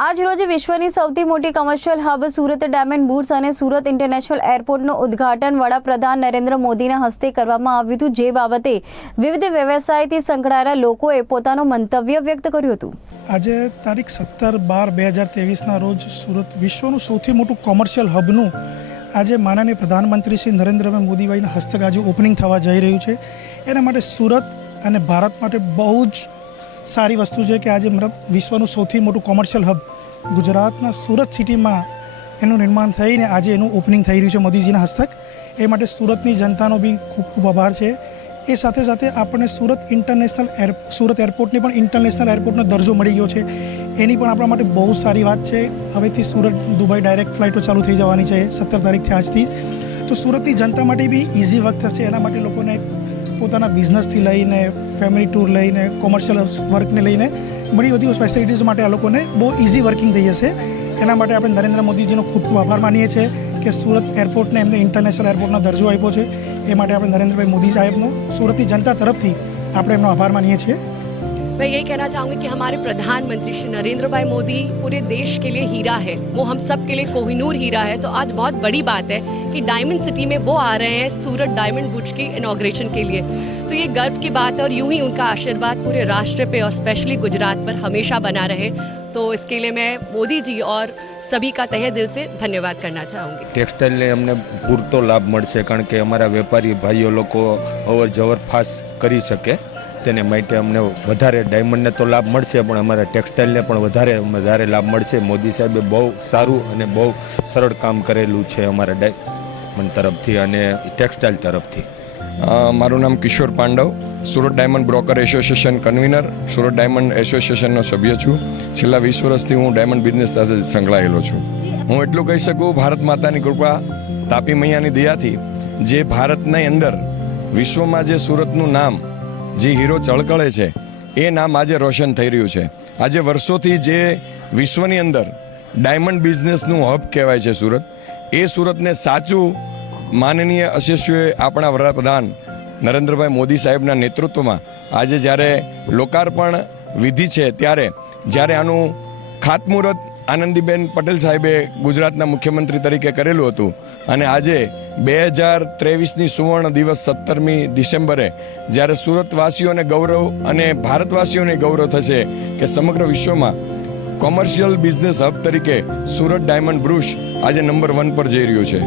આજ રોજ વિશ્વની સૌથી મોટી commercial hub Surat diamond bourse અને સુરત ઇન્ટરનેશનલ એરપોર્ટનું ઉદ્ઘાટન વડાપ્રધાન નરેન્દ્ર મોદીના હસ્તે કરવામાં આવ્યું હતું. જે બાબતે વિવિધ વ્યવસાયથી સંકળાયેલા લોકોએ પોતાનું મંતવ્ય વ્યક્ત કર્યું હતું. આજે તારીખ સત્તર બાર બે હજાર તેવીસના રોજ સુરત વિશ્વનું સૌથી મોટું કોમર્શિયલ હબનું આજે માનનીય પ્રધાનમંત્રી શ્રી નરેન્દ્રભાઈ મોદીભાઈના હસ્તક આજે ઓપનિંગ થવા જઈ રહ્યું છે. એના માટે સુરત અને ભારત માટે બહુ જ સારી વસ્તુ છે કે આજે વિશ્વનું સૌથી મોટું કોમર્શિયલ હબ ગુજરાતના સુરત સિટીમાં એનું નિર્માણ થઈને આજે એનું ઓપનિંગ થઈ રહ્યું છે મોદીજીના હસ્તક. એ માટે સુરતની જનતાનો બી ખૂબ ખૂબ આભાર છે. એ સાથે સાથે આપણને સુરત ઇન્ટરનેશનલ એર સુરત એરપોર્ટની પણ ઇન્ટરનેશનલ એરપોર્ટનો દરજ્જો મળી ગયો છે. એની પણ આપણા માટે બહુ સારી વાત છે. હવેથી સુરત, દુબઈ ડાયરેક્ટ ફ્લાઇટો ચાલુ થઈ જવાની છે સત્તર તારીખથી આજથી. તો સુરતની જનતા માટે બી ઇઝી વર્ક થશે એના માટે લોકોને પોતાના બિઝનેસથી લઈને ફેમિલી ટૂર લઈને કોમર્શિયલ વર્કને લઈને ઘણી બધી ફેસિલિટીઝ માટે આ લોકોને બહુ ઇઝી વર્કિંગ થઈ જશે. એના માટે આપણે નરેન્દ્ર મોદીજીનો ખૂબ ખૂબ આભાર માનીએ છીએ કે સુરત એરપોર્ટને એમને ઇન્ટરનેશનલ એરપોર્ટનો દરજ્જો આપ્યો છે. એ માટે આપણે નરેન્દ્રભાઈ મોદી સાહેબનો, સુરતની જનતા તરફથી આપણે એમનો આભાર માનીએ છીએ. मैं यही कहना चाहूँगी कि हमारे प्रधानमंत्री श्री नरेंद्र भाई मोदी पूरे देश के लिए हीरा है वो हम सब के लिए कोहिनूर हीरा है तो आज बहुत बड़ी बात है कि डायमंड सिटी में वो आ रहे हैं सूरत डायमंड बुर्ज की इनाग्रेशन के लिए तो ये गर्व की बात है और यूं ही उनका आशीर्वाद पूरे राष्ट्र पे और स्पेशली गुजरात पर हमेशा बना रहे तो इसके लिए मैं मोदी जी और सभी का तहे दिल से धन्यवाद करना चाहूँगी ટેક્સટાઇલને અમને પૂરતો લાભ મળશે કારણ કે અમારા વેપારી ભાઈઓ લોકો અવર જવર ફાસ્ટ કરી શકે તેને માટે અમને વધારે ડાયમંડને તો લાભ મળશે, પણ અમારા ટેક્સટાઇલને પણ વધારે વધારે લાભ મળશે. મોદી સાહેબે બહુ સારું અને બહુ સરળ કામ કરેલું છે અમારા ડાયમંડ તરફથી અને ટેક્સટાઇલ તરફથી. મારું નામ Kishore Pandav. Surat diamond broker association convener. Surat diamond એસોસિએશનનો સભ્ય છું. છેલ્લા વીસ વર્ષથી હું ડાયમંડ બિઝનેસ સાથે સંકળાયેલો છું. હું એટલું કહી શકું, ભારત માતાની કૃપા તાપી મૈયાની દયાથી, જે ભારતની અંદર વિશ્વમાં જે સુરતનું નામ જે હીરો ચળકળે છે, એ નામ આજે રોશન થઈ રહ્યું છે. આજે વર્ષોથી જે વિશ્વની અંદર ડાયમંડ બિઝનેસનું હબ કહેવાય છે સુરત, એ સુરતને સાચું માનનીય અશિષ્યોએ આપણા વડાપ્રધાન નરેન્દ્રભાઈ મોદી સાહેબના નેતૃત્વમાં આજે જ્યારે લોકાર્પણ વિધિ છે ત્યારે, જ્યારે આનું ખાતમુહૂર્ત આનંદીબેન પટેલ સાહેબે ગુજરાતના મુખ્યમંત્રી તરીકે કરેલું હતું અને આજે બે હજાર ત્રેવીસની સુવર્ણ દિવસ સત્તરમી ડિસેમ્બરે જ્યારે સુરતવાસીઓને ગૌરવ અને ભારતવાસીઓને ગૌરવ થશે કે સમગ્ર વિશ્વમાં કોમર્શિયલ બિઝનેસ હબ તરીકે સુરત ડાયમંડ બ્રુશ આજે નંબર વન પર જઈ રહ્યું છે.